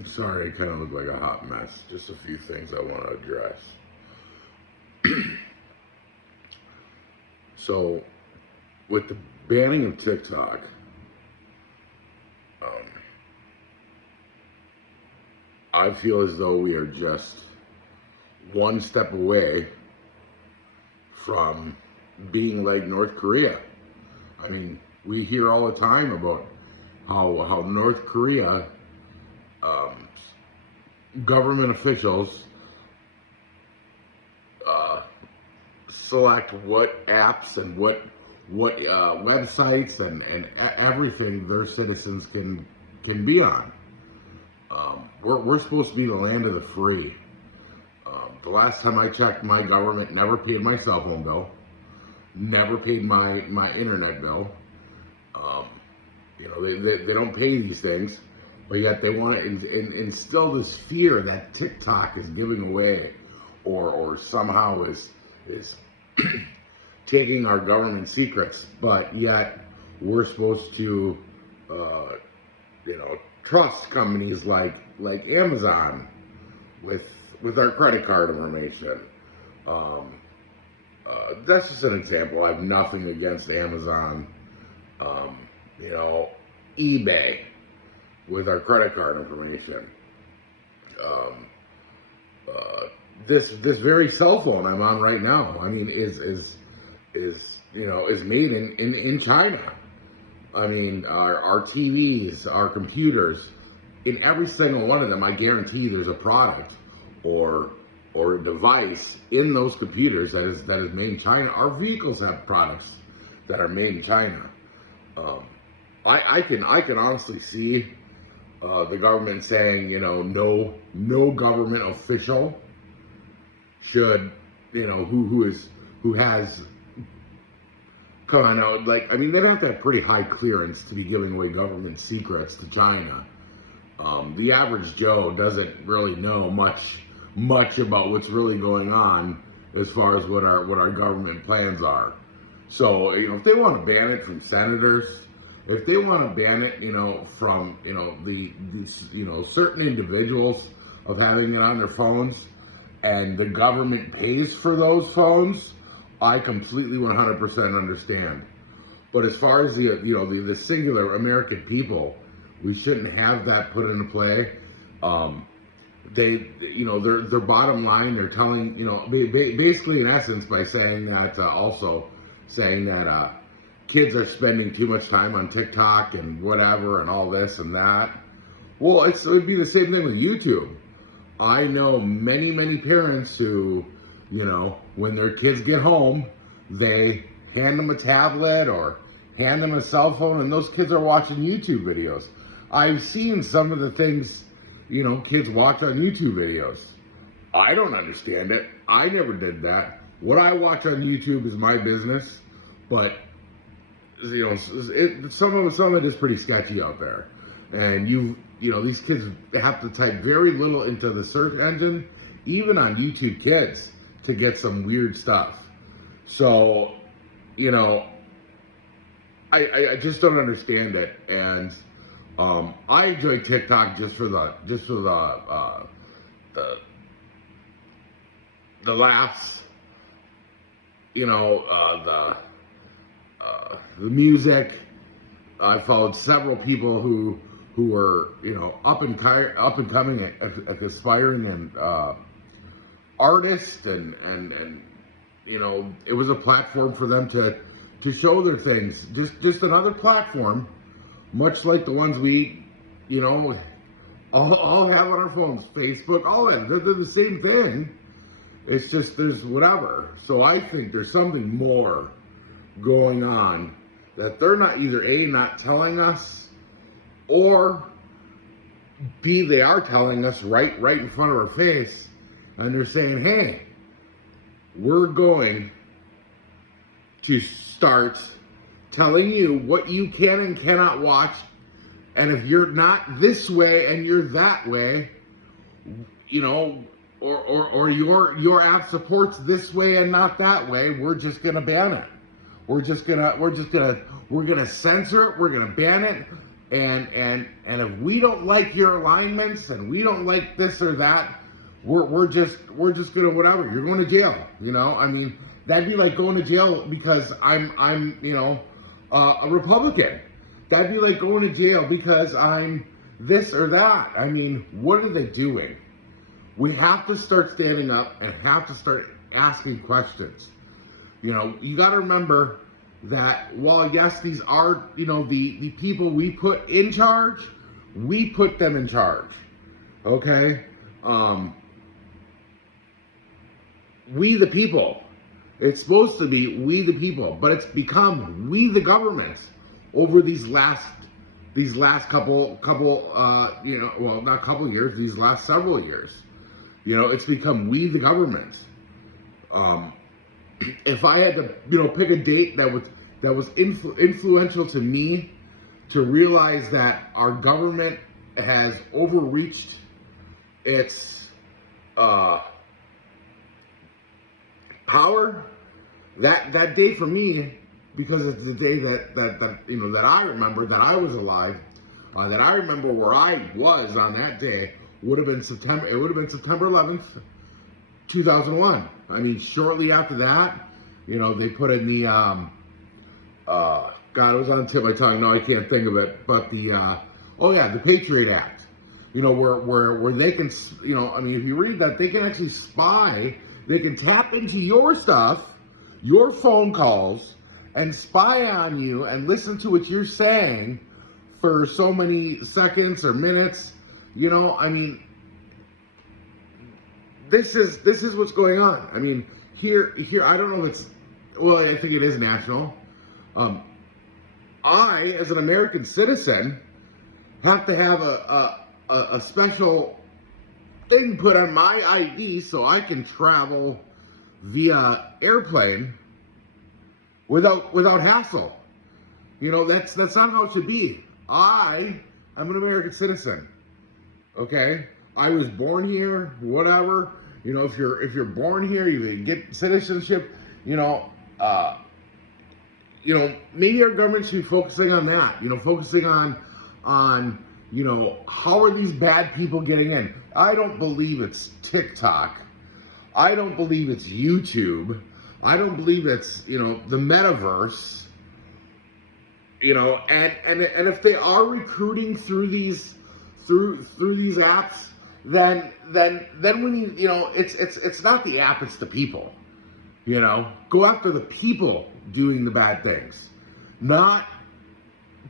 I'm sorry, I kind of look like a hot mess. Just a few things I want to address. So, with the banning of TikTok, um, I feel as though we are just one step away from being like North Korea. I mean, we hear all the time about how North Korea government officials select what apps and what websites and everything their citizens can be on. We're supposed to be the land of the free. The last time I checked, my government never paid my cell phone bill, never paid my internet bill. They don't pay these things, but yet they want to instill this fear that TikTok is giving away, or somehow is taking our government secrets. But yet we're supposed to, trust companies like Amazon with our credit card information. That's just an example. I have nothing against Amazon. eBay with our credit card information. This very cell phone I'm on right now, I mean, is made in China. I mean, our TVs, our computers, in every single one of them, I guarantee there's a product or a device in those computers that is made in China. Our vehicles have products that are made in China. I can honestly see the government saying, no government official should, who has come on out, like, I mean, they'd have to have pretty high clearance to be giving away government secrets to China. The average Joe doesn't really know much about what's really going on as far as what our government plans are. So, if they want to ban it from senators, if they want to ban it, from, the certain individuals of having it on their phones, and the government pays for those phones, I completely 100% understand. But as far as the singular American people, we shouldn't have that put into play. Their bottom line, they're telling, basically in essence by saying that, kids are spending too much time on TikTok and whatever and all this and that. Well, it would be the same thing with YouTube. I know many parents who, when their kids get home, they hand them a tablet or hand them a cell phone, and those kids are watching YouTube videos. I've seen some of the things, kids watch on YouTube videos. I don't understand it. I never did that. What I watch on YouTube is my business, but some of it is pretty sketchy out there. And these kids have to type very little into the search engine, even on YouTube Kids, to get some weird stuff. So, I just don't understand it. And I enjoy TikTok just for the laughs, the music. I followed several people who were, up and coming, aspiring and artists, and it was a platform for them to show their things. Just another platform, much like the ones we, all have on our phones, Facebook, all that. They're the same thing. It's just there's whatever. So I think there's something more going on that they're not either A, not telling us, or B, they are telling us right in front of our face, and they're saying, hey, we're going to start telling you what you can and cannot watch, and if you're not this way and you're that way, or your app supports this way and not that way, we're just gonna ban it. We're gonna censor it. We're gonna ban it. And if we don't like your alignments and we don't like this or that, we're just gonna whatever. You're going to jail. You know, I mean, that'd be like going to jail because I'm a Republican. That'd be like going to jail because I'm this or that. I mean, what are they doing? We have to start standing up and have to start asking questions. You know, you got to remember that while yes, these are, you know, the people we put in charge, we put them in charge. Okay? We the people. It's supposed to be we the people, but it's become we the government over these last couple you know, well, not couple years, these last several years. You know, it's become we the government. If I had to, you know, pick a date that was influential to me to realize that our government has overreached its power, that day for me, because it's the day that you know that I remember that I was alive, that I remember where I was on that day would have been September. It would have been September 11th, 2001. I mean, shortly after that, you know, they put in the God, it was on the tip of my tongue. No, I can't think of it. But the oh yeah, the Patriot Act. You know, where they can, you know, I mean, if you read that, they can actually spy. They can tap into your stuff, your phone calls, and spy on you and listen to what you're saying for so many seconds or minutes. You know, I mean, this is what's going on. I mean, here, I don't know if it's, well, I think it is national. I, as an American citizen, have to have a special thing put on my ID so I can travel via airplane without hassle. You know, that's not how it should be. I'm an American citizen. Okay? I was born here, whatever. You know, if you're born here, you get citizenship, you know, maybe our government should be focusing on that, you know, focusing on, you know, how are these bad people getting in? I don't believe it's TikTok. I don't believe it's YouTube. I don't believe it's, you know, the metaverse. You know, and if they are recruiting through these apps, then when you know, it's not the app, it's the people. You know, go after the people doing the bad things, not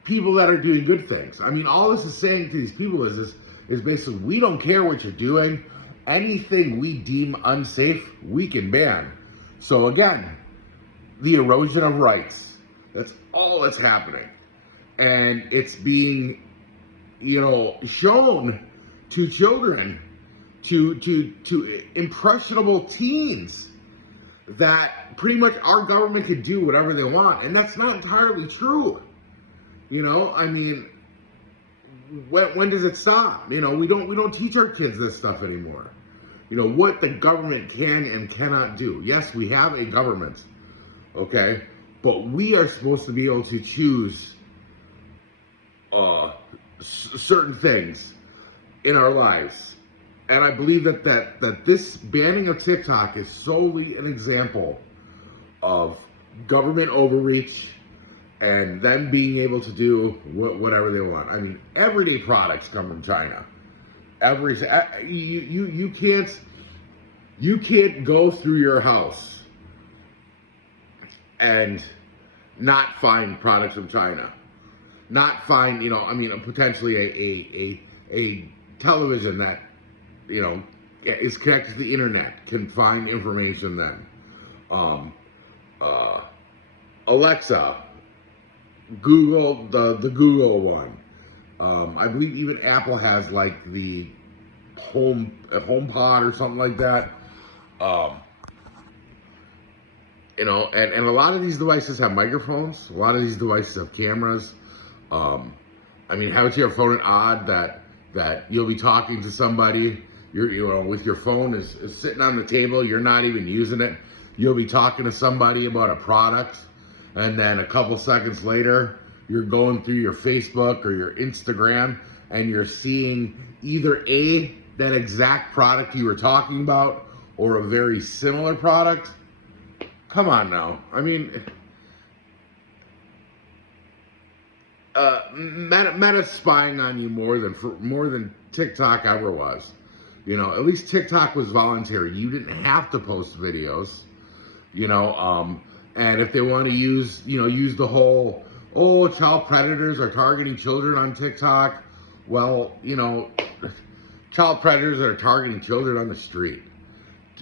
people that are doing good things. I mean, all this is saying to these people is basically, we don't care what you're doing. Anything we deem unsafe, we can ban. So again, the erosion of rights. That's all that's happening. And it's being, you know, shown to children, to impressionable teens, that pretty much our government could do whatever they want. And that's not entirely true. You know, I mean, when does it stop? You know, we don't teach our kids this stuff anymore. You know, what the government can and cannot do. Yes, we have a government, okay? But we are supposed to be able to choose certain things in our lives. And I believe that this banning of TikTok is solely an example of government overreach and them being able to do whatever they want. I mean, everyday products come from China. You can't go through your house and not find products from China. Not find, you know, I mean, potentially a television that, you know, is connected to the internet can find information then. Alexa, Google, the Google one. I believe even Apple has like the HomePod or something like that. You know, and a lot of these devices have microphones. A lot of these devices have cameras. I mean, how is your phone an odd that you'll be talking to somebody, you know, with your phone is sitting on the table, you're not even using it. You'll be talking to somebody about a product, and then a couple seconds later, you're going through your Facebook or your Instagram and you're seeing either that exact product you were talking about or a very similar product. Come on now. I mean, Meta's spying on you more than TikTok ever was. You know, at least TikTok was voluntary. You didn't have to post videos. You know, and if they want to use the whole, oh, child predators are targeting children on TikTok. Well, you know, child predators are targeting children on the street.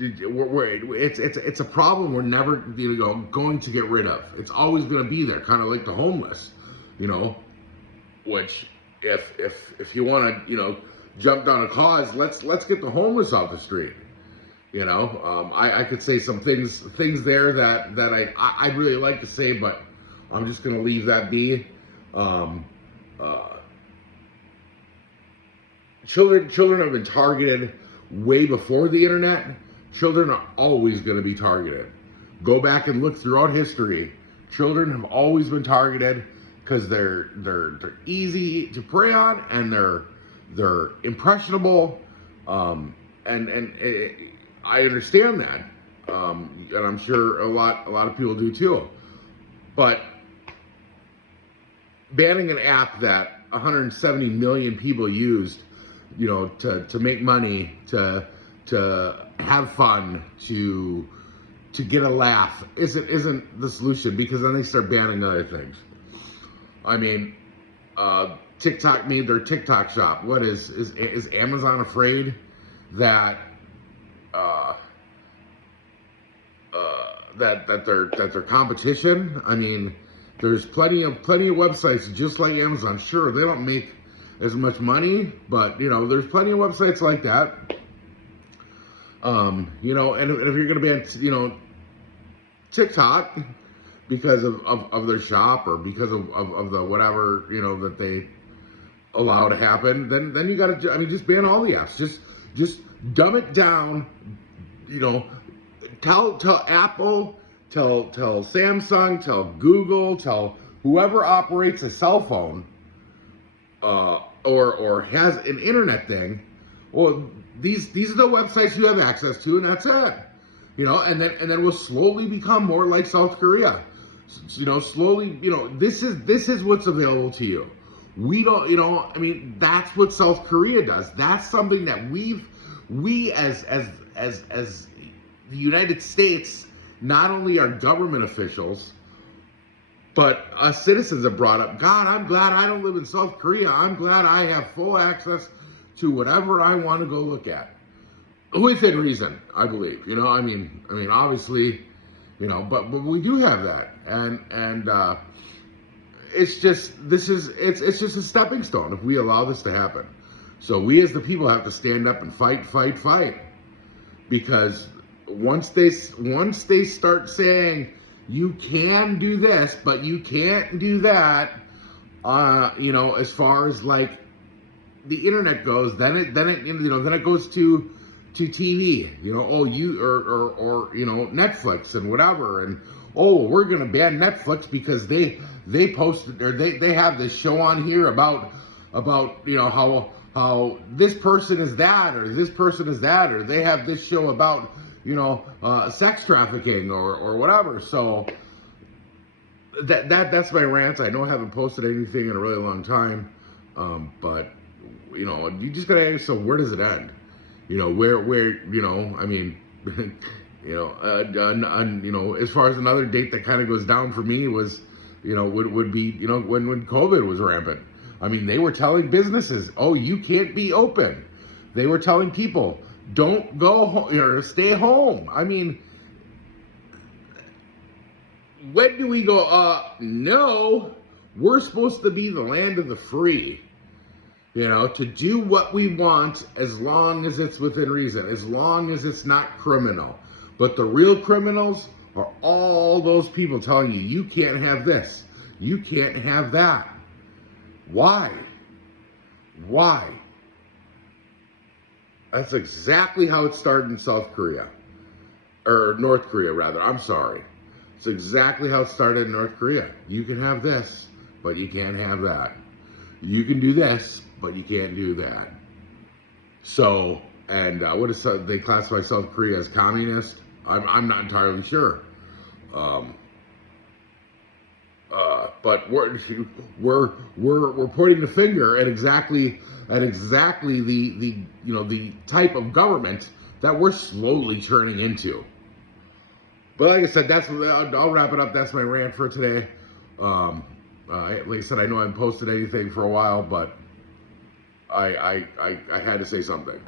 It's a problem we're never going to get rid of. It's always going to be there, kind of like the homeless, you know. Which, if you want to, jump down a cause, let's get the homeless off the street. You know, I could say some things there that I'd really like to say, but I'm just going to leave that be. Children have been targeted way before the internet. Children are always going to be targeted. Go back and look throughout history. Children have always been targeted because they're easy to prey on, and they're impressionable, and I understand that, and I'm sure a lot of people do too. But banning an app that 170 million people used, to make money, to have fun, to get a laugh, isn't the solution, because then they start banning other things. I mean, TikTok made their TikTok shop. What is Amazon afraid that that their competition? I mean, there's plenty of websites just like Amazon. Sure, they don't make as much money, but there's plenty of websites like that. And if you're gonna ban TikTok because of their shop, or because of the whatever that they allow to happen, then you gotta, just ban all the apps. Just dumb it down. Tell Apple, tell Samsung, tell Google, tell whoever operates a cell phone, or has an internet thing. Well, these are the websites you have access to, and that's it. And then we'll slowly become more like South Korea. Slowly, this is what's available to you. We don't, that's what South Korea does. That's something that we as the United States, not only our government officials, but us citizens have brought up. God, I'm glad I don't live in South Korea. I'm glad I have full access to whatever I want to go look at, within reason, I believe. Obviously, but we do have that, and it's just it's just a stepping stone if we allow this to happen. So we as the people have to stand up and fight, because once they start saying you can do this but you can't do that, as far as like the internet goes, then it goes to TV, or Netflix and whatever, and we're gonna ban Netflix because they posted, or they have this show on here about how this person is that, or this person is that, or they have this show about sex trafficking or whatever. So that's my rant. I know I haven't posted anything in a really long time, but you just gotta ask yourself, where does it end? As far as another date that kind of goes down for me was, would be, when COVID was rampant. They were telling businesses, oh, you can't be open. They were telling people, don't go home, or stay home. When do we go, no, we're supposed to be the land of the free. To do what we want as long as it's within reason, as long as it's not criminal. But the real criminals are all those people telling you, you can't have this, you can't have that. Why? That's exactly how it started in South Korea. Or North Korea, rather. I'm sorry. It's exactly how it started in North Korea. You can have this, but you can't have that. You can do this, but you can't do that. So, and what is they classify South Korea as communist? I'm not entirely sure. Um, but we're pointing the finger at exactly the the type of government that we're slowly turning into. But like I said, I'll wrap it up. That's my rant for today. Like I said, I know I haven't posted anything for a while, but I had to say something.